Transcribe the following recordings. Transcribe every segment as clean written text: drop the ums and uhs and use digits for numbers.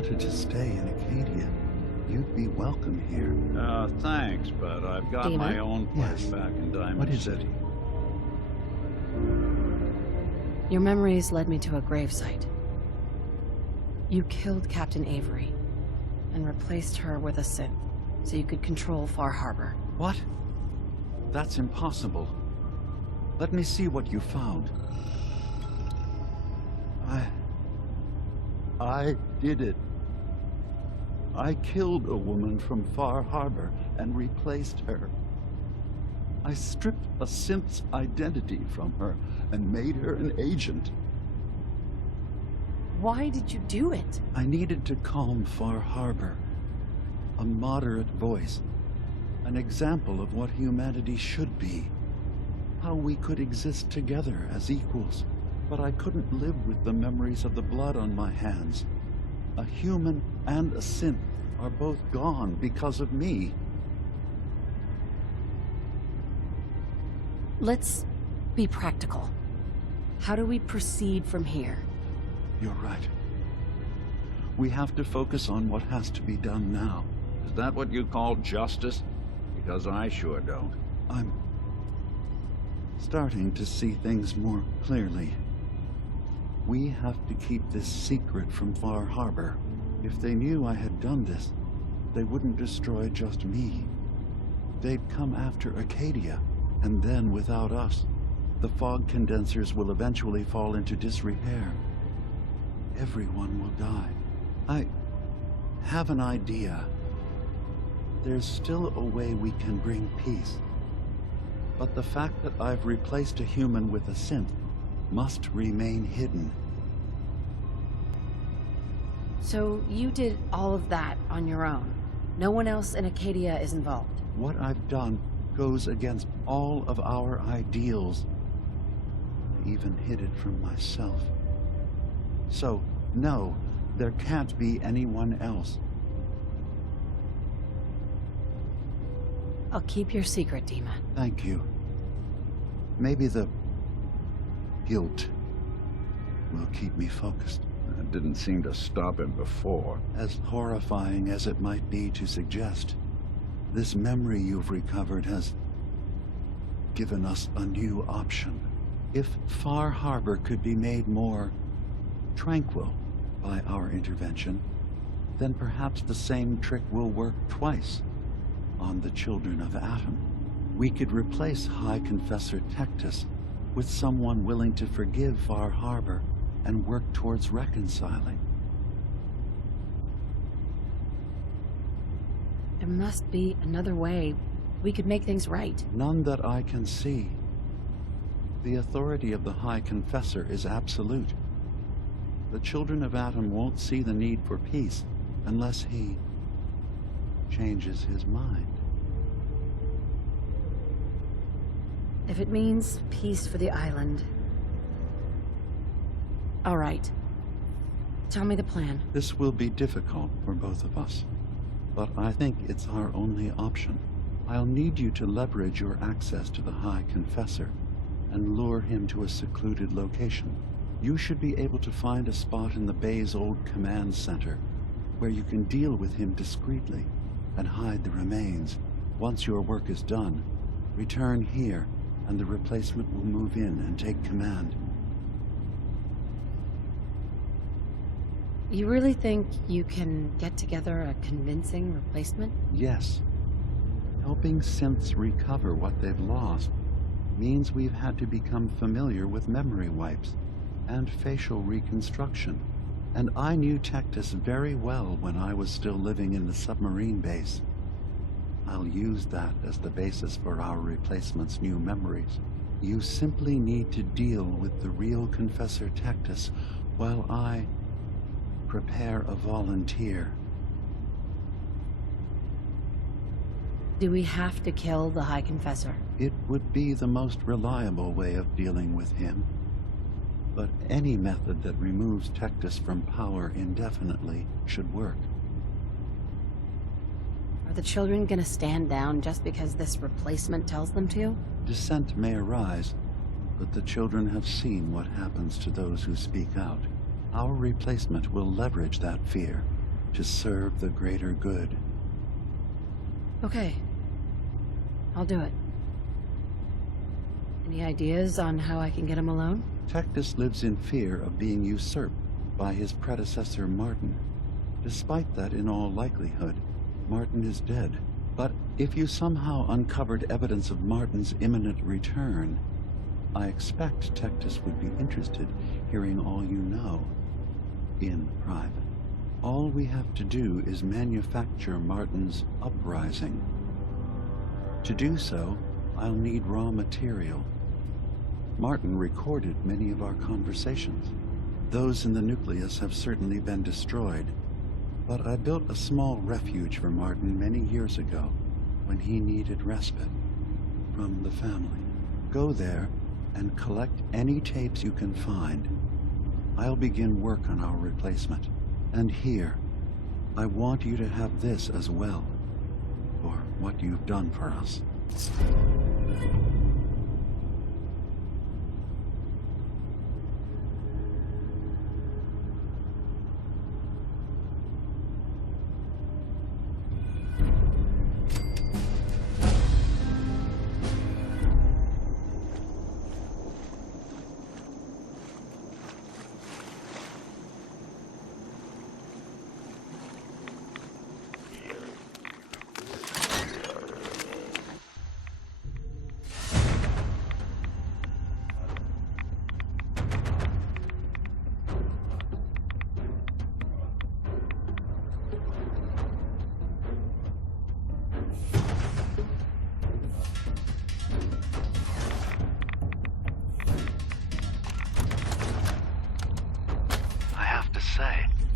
wanted to stay in Acadia, you'd be welcome here. Thanks, but I've got my own place back in Diamond City. Your memories led me to a gravesite. You killed Captain Avery and replaced her with a synth so you could control Far Harbor. What? That's impossible. Let me see what you found. I did it. I killed a woman from Far Harbor and replaced her. I stripped a synth's identity from her and made her an agent. Why did you do it? I needed to calm Far Harbor. A moderate voice. An example of what humanity should be. How we could exist together as equals. But I couldn't live with the memories of the blood on my hands. A human and a synth are both gone because of me. Let's be practical. How do we proceed from here? You're right. We have to focus on what has to be done now. Is that what you call justice? Because I sure don't. I'm starting to see things more clearly. We have to keep this secret from Far Harbor. If they knew I had done this, they wouldn't destroy just me. They'd come after Acadia, and then without us, the fog condensers will eventually fall into disrepair. Everyone will die. I have an idea. There's still a way we can bring peace. But the fact that I've replaced a human with a synth must remain hidden. So you did all of that on your own? No one else in Acadia is involved? What I've done goes against all of our ideals. I even hid it from myself. So, no, there can't be anyone else. I'll keep your secret, Dima. Thank you. Maybe the guilt will keep me focused. That didn't seem to stop him before. As horrifying as it might be to suggest, this memory you've recovered has given us a new option. If Far Harbor could be made more tranquil by our intervention, then perhaps the same trick will work twice on the children of Atom. We could replace High Confessor Tectus with someone willing to forgive Far Harbor and work towards reconciling. There must be another way we could make things right. None that I can see. The authority of the High Confessor is absolute. The children of Atom won't see the need for peace unless he changes his mind. If it means peace for the island. All right. Tell me the plan. This will be difficult for both of us, but I think it's our only option. I'll need you to leverage your access to the High Confessor and lure him to a secluded location. You should be able to find a spot in the Bay's old command center where you can deal with him discreetly and hide the remains. Once your work is done, return here and the replacement will move in and take command. You really think you can get together a convincing replacement? Yes. Helping synths recover what they've lost means we've had to become familiar with memory wipes and facial reconstruction. And I knew Tectus very well when I was still living in the submarine base. I'll use that as the basis for our replacement's new memories. You simply need to deal with the real Confessor Tectus while I prepare a volunteer. Do we have to kill the High Confessor? It would be the most reliable way of dealing with him. But any method that removes Tectus from power indefinitely should work. Are the children gonna stand down just because this replacement tells them to? Dissent may arise, but the children have seen what happens to those who speak out. Our replacement will leverage that fear to serve the greater good. Okay. I'll do it. Any ideas on how I can get him alone? Tectus lives in fear of being usurped by his predecessor Martin. Despite that, in all likelihood, Martin is dead. But if you somehow uncovered evidence of Martin's imminent return, I expect Tectus would be interested hearing all you know in private. All we have to do is manufacture Martin's uprising. To do so, I'll need raw material. Martin recorded many of our conversations. Those in the nucleus have certainly been destroyed, but I built a small refuge for Martin many years ago when he needed respite from the family. Go there and collect any tapes you can find. I'll begin work on our replacement. And here, I want you to have this as well, for what you've done for us.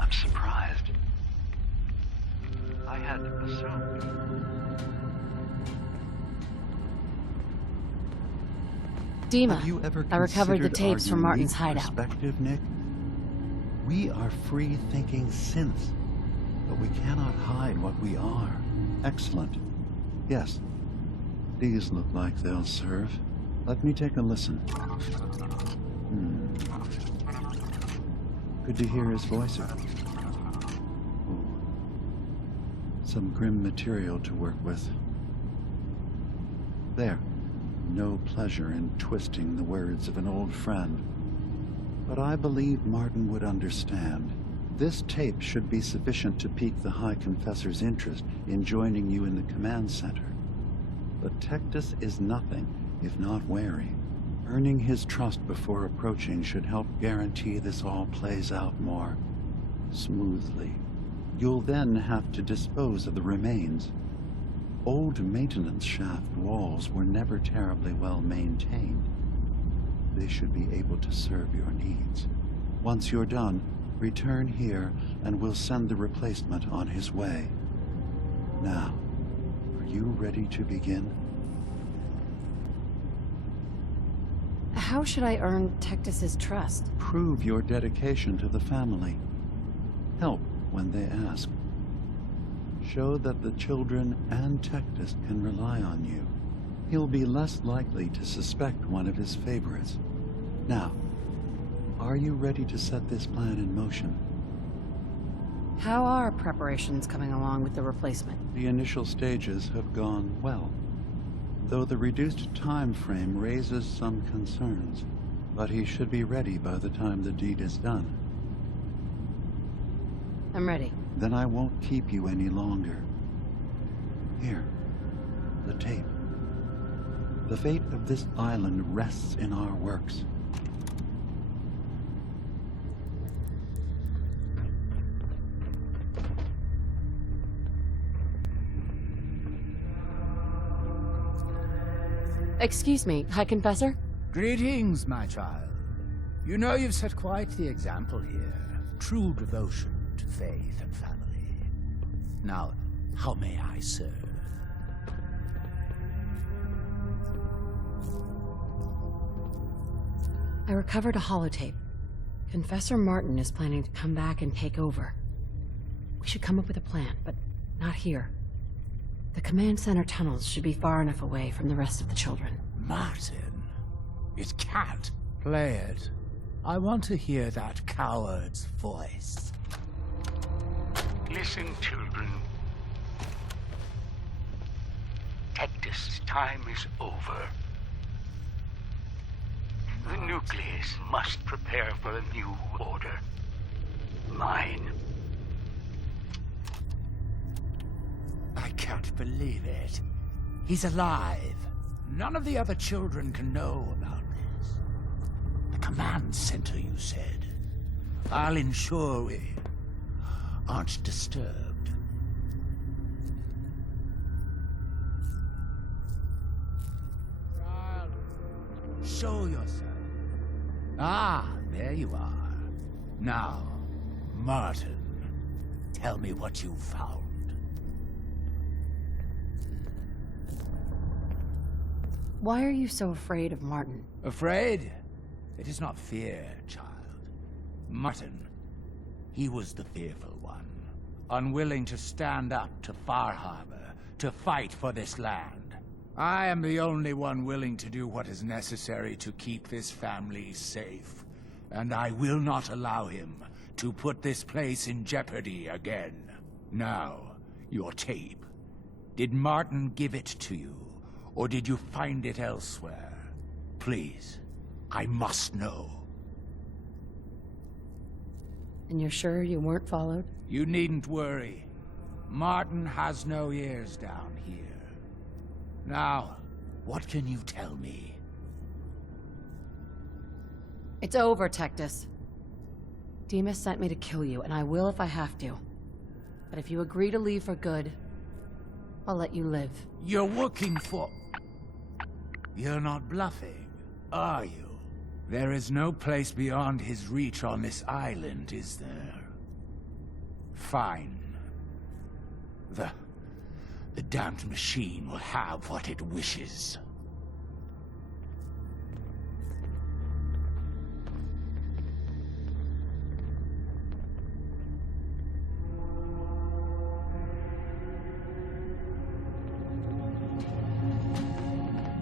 I'm surprised. I had assumed. Dima, Have you ever I recovered the considered tapes our from Martin's unique hideout. Perspective, Nick? We are free-thinking synths, but we cannot hide what we are. Excellent. Yes, these look like they'll serve. Let me take a listen. Good to hear his voice. Oh. Some grim material to work with. There. No pleasure in twisting the words of an old friend. But I believe Martin would understand. This tape should be sufficient to pique the High Confessor's interest in joining you in the command center. But Tectus is nothing if not wary. Earning his trust before approaching should help guarantee this all plays out more smoothly. You'll then have to dispose of the remains. Old maintenance shaft walls were never terribly well maintained. They should be able to serve your needs. Once you're done, return here and we'll send the replacement on his way. Now, are you ready to begin? How should I earn Tectus's trust? Prove your dedication to the family. Help when they ask. Show that the children and Tectus can rely on you. He'll be less likely to suspect one of his favorites. Now, are you ready to set this plan in motion? How are preparations coming along with the replacement? The initial stages have gone well, though the reduced time frame raises some concerns. But he should be ready by the time the deed is done. I'm ready. Then I won't keep you any longer. Here, the tape. The fate of this island rests in our works. Excuse me, High Confessor? Greetings, my child. You know you've set quite the example here. True devotion to faith and family. Now, how may I serve? I recovered a holotape. Confessor Martin is planning to come back and take over. We should come up with a plan, but not here. The command center tunnels should be far enough away from the rest of the children. Martin, it can't. Play it. I want to hear that coward's voice. Listen, children. Tectus' time is over. The nucleus must prepare for a new order. Mine. I can't believe it. He's alive. None of the other children can know about this. The command center, you said. I'll ensure we aren't disturbed. Child, show yourself. Ah, there you are. Now, Martin, tell me what you found. Why are you so afraid of Martin? Afraid? It is not fear, child. Martin, he was the fearful one, unwilling to stand up to Far Harbor, to fight for this land. I am the only one willing to do what is necessary to keep this family safe, and I will not allow him to put this place in jeopardy again. Now, your tape. Did Martin give it to you? Or did you find it elsewhere? Please, I must know. And you're sure you weren't followed? You needn't worry. Martin has no ears down here. Now, what can you tell me? It's over, Tectus. Demas sent me to kill you, and I will if I have to. But if you agree to leave for good, I'll let you live. You're working for... You're not bluffing, are you? There is no place beyond his reach on this island, is there? Fine. The damned machine will have what it wishes.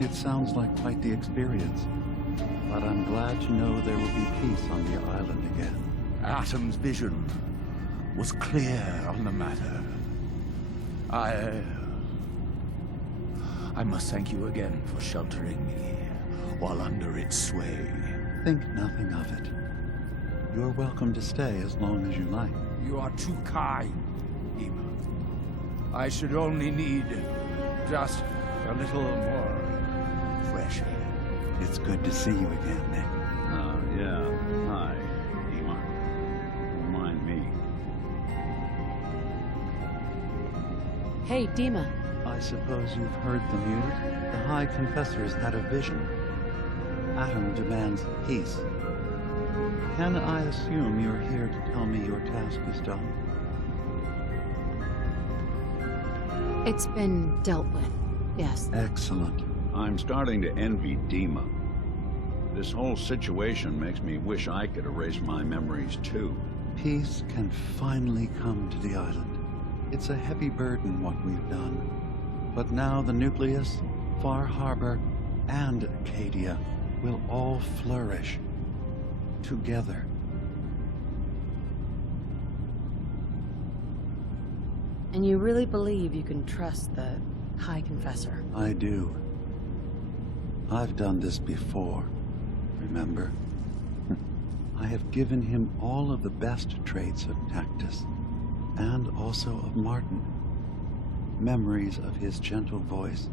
It sounds like quite the experience, but I'm glad to know there will be peace on the island again. Atom's vision was clear on the matter. I must thank you again for sheltering me while under its sway. Think nothing of it. You're welcome to stay as long as you like. You are too kind, Ema. I should only need just a little more fresh air. It's good to see you again, Nick. Yeah. Hi, Ema. Don't mind me. Hey, Dima. I suppose you've heard the news? The High Confessor's had a vision. Atom demands peace. Can I assume you're here to tell me your task is done? It's been dealt with, yes. Excellent. I'm starting to envy Dima. This whole situation makes me wish I could erase my memories too. Peace can finally come to the island. It's a heavy burden what we've done. But now the nucleus, Far Harbor, and Acadia will all flourish together. And you really believe you can trust the High Confessor? I do. I've done this before, remember? I have given him all of the best traits of Tectus, and also of Martin. Memories of his gentle voice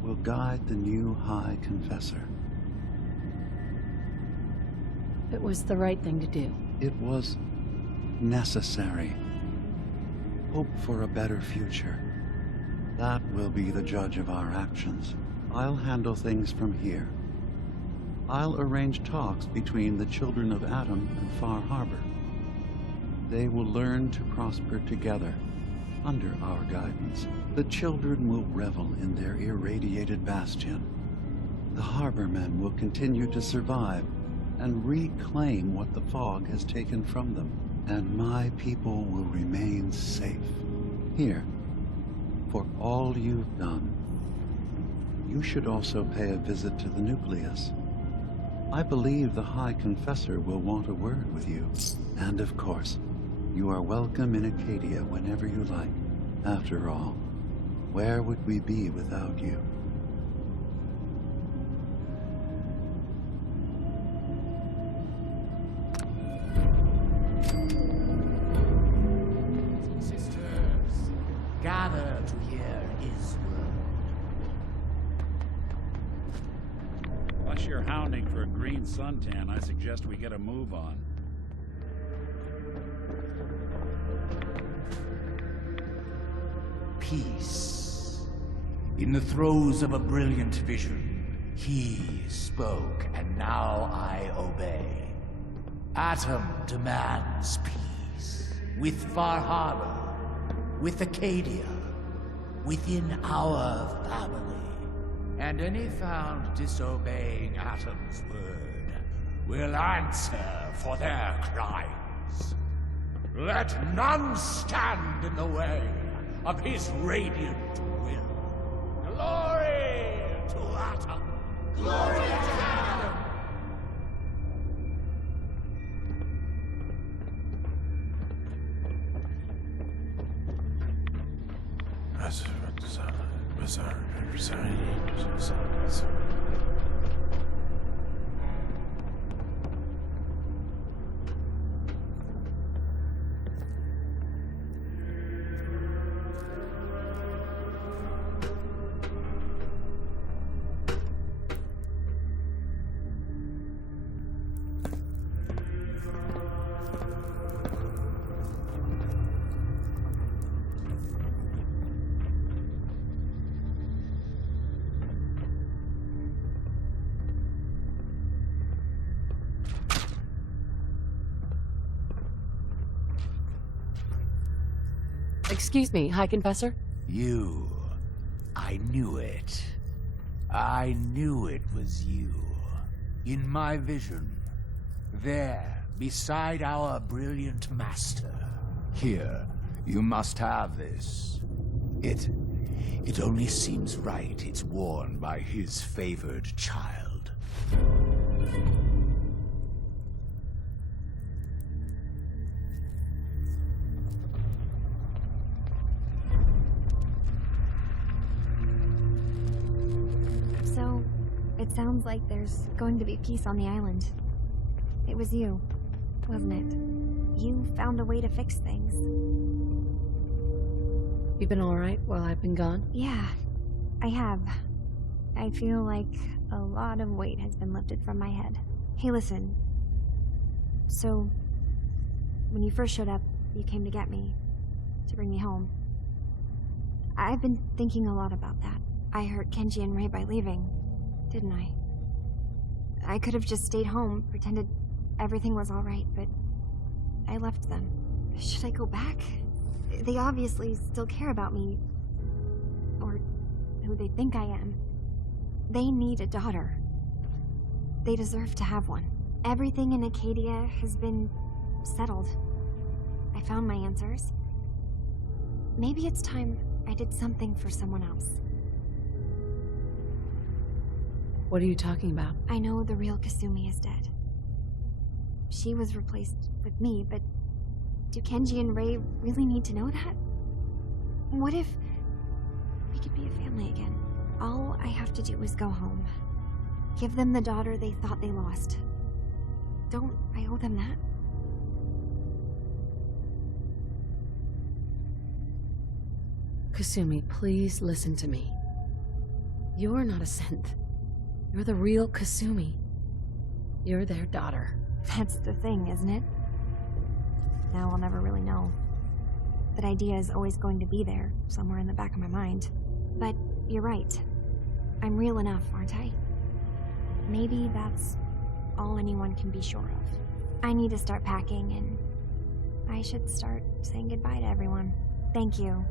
will guide the new High Confessor. It was the right thing to do. It was necessary. Hope for a better future. That will be the judge of our actions. I'll handle things from here. I'll arrange talks between the children of Atom and Far Harbor. They will learn to prosper together under our guidance. The children will revel in their irradiated bastion. The harbormen will continue to survive and reclaim what the fog has taken from them. And my people will remain safe. Here, for all you've done, you should also pay a visit to the nucleus. I believe the High Confessor will want a word with you. And of course, You are welcome in Acadia whenever you like. After all, where would we be without you? Sisters, gather to hear his word. Unless you're hounding for a green suntan, I suggest we get a move on. Peace. In the throes of a brilliant vision, he spoke, and now I obey. Atom demands peace. With Far Harbor, with Acadia, within our family. And any found disobeying Atom's word will answer for their crimes. Let none stand in the way of his radiant will. Glory to Atom! Glory to Atom! Excuse me, High Confessor? You. I knew it. I knew it was you. In my vision. There, beside our brilliant master. Here, you must have this. It only seems right it's worn by his favored child. So, it sounds like there's going to be peace on the island. It was you, wasn't it? You found a way to fix things. You been alright while I've been gone? Yeah, I have. I feel like a lot of weight has been lifted from my head. Hey, listen. So, when you first showed up, you came to get me, to bring me home. I've been thinking a lot about that. I hurt Kenji and Ray by leaving, didn't I? I could have just stayed home, pretended everything was alright, but I left them. Should I go back? They obviously still care about me. Or who they think I am. They need a daughter. They deserve to have one. Everything in Acadia has been settled. I found my answers. Maybe it's time I did something for someone else. What are you talking about? I know the real Kasumi is dead. She was replaced with me, but do Kenji and Ray really need to know that? What if we could be a family again? All I have to do is go home. Give them the daughter they thought they lost. Don't I owe them that? Kasumi, please listen to me. You're not a synth. You're the real Kasumi. You're their daughter. That's the thing, isn't it? Now I'll never really know. That idea is always going to be there, somewhere in the back of my mind. But you're right. I'm real enough, aren't I? Maybe that's all anyone can be sure of. I need to start packing, and I should start saying goodbye to everyone. Thank you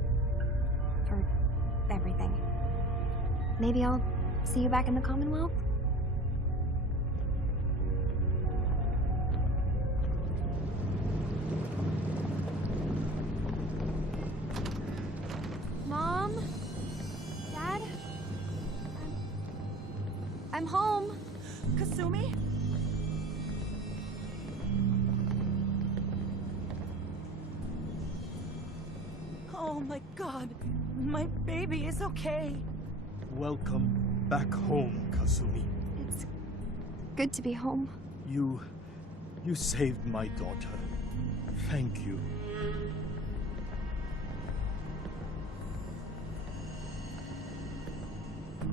for everything. Maybe I'll see you back in the Commonwealth? Mom? Dad? I'm home. Oh my god, my baby is okay. Welcome back home, Kasumi. It's good to be home. You saved my daughter. Thank you.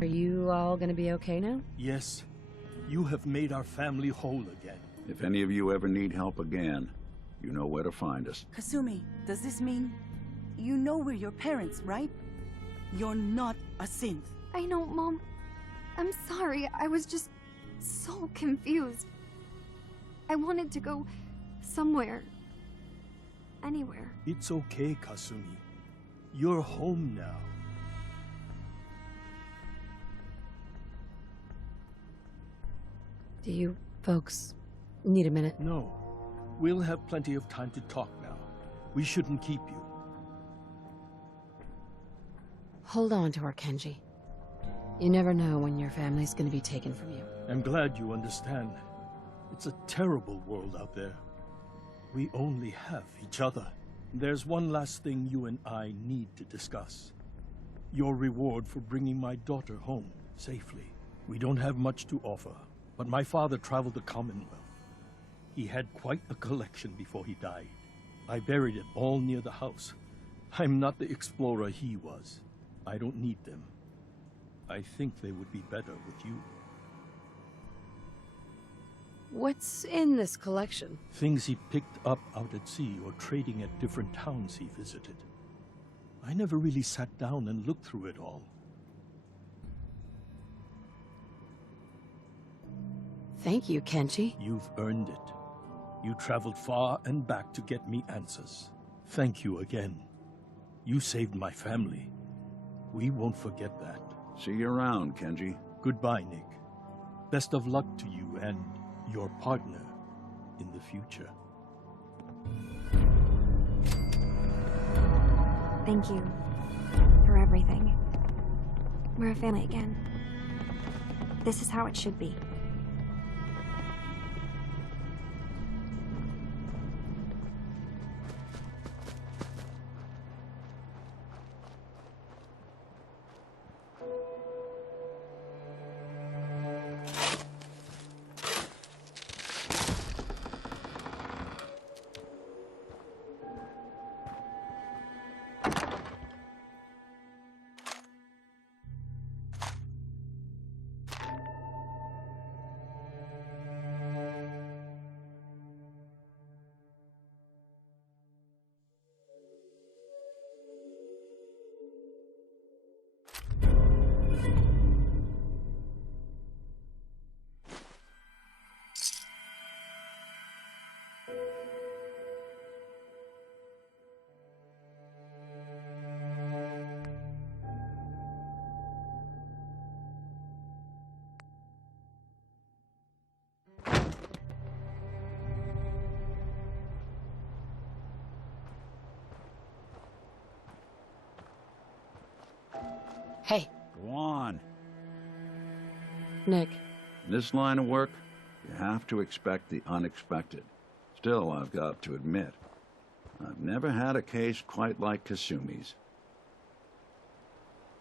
Are you all gonna be okay now? Yes, you have made our family whole again. If any of you ever need help again, you know where to find us. Kasumi, does this mean you know we're your parents, right? You're not a synth. I know, Mom. I'm sorry. I was just so confused. I wanted to go somewhere. Anywhere. It's okay, Kasumi. You're home now. Do you folks need a minute? No. We'll have plenty of time to talk now. We shouldn't keep you. Hold on to her, Kenji. You never know when your family's gonna be taken from you. I'm glad you understand. It's a terrible world out there. We only have each other. There's one last thing you and I need to discuss. Your reward for bringing my daughter home safely. We don't have much to offer, but my father traveled the Commonwealth. He had quite a collection before he died. I buried it all near the house. I'm not the explorer he was. I don't need them. I think they would be better with you. What's in this collection? Things he picked up out at sea or trading at different towns he visited. I never really sat down and looked through it all. Thank you, Kenji. You've earned it. You traveled far and back to get me answers. Thank you again. You saved my family. We won't forget that. See you around, Kenji. Goodbye, Nick. Best of luck to you and your partner in the future. Thank you for everything. We're a family again. This is how it should be. Hey, Go on. Nick. In this line of work, you have to expect the unexpected. Still, I've got to admit, I've never had a case quite like Kasumi's.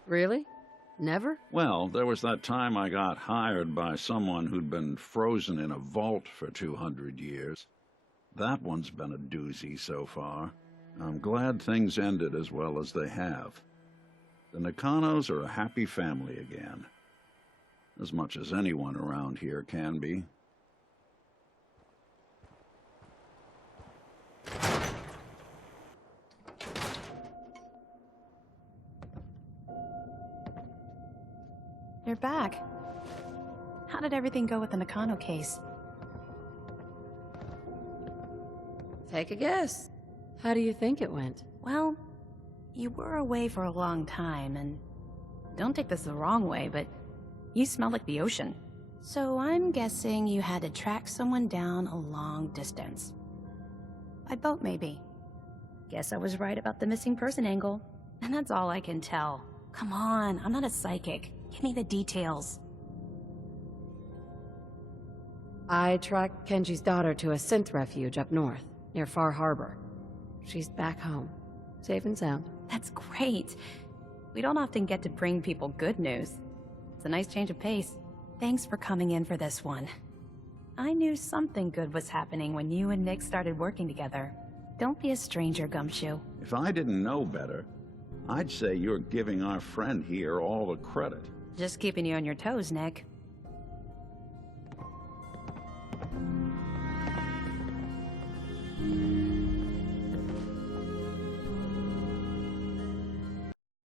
Really? Never? Well, there was that time I got hired by someone who'd been frozen in a vault for 200 years. That one's been a doozy so far. I'm glad things ended as well as they have. The Nakanos are a happy family again. As much as anyone around here can be. You're back. How did everything go with the Nakano case? Take a guess. How do you think it went? Well, you were away for a long time, and don't take this the wrong way, but you smell like the ocean. So I'm guessing you had to track someone down a long distance. By boat, maybe. Guess I was right about the missing person angle, and that's all I can tell. Come on, I'm not a psychic. Give me the details. I tracked Kenji's daughter to a synth refuge up north, near Far Harbor. She's back home, safe and sound. That's great. We don't often get to bring people good news. It's a nice change of pace. Thanks for coming in for this one. I knew something good was happening when you and Nick started working together. Don't be a stranger, Gumshoe. If I didn't know better, I'd say you're giving our friend here all the credit. Just keeping you on your toes, Nick.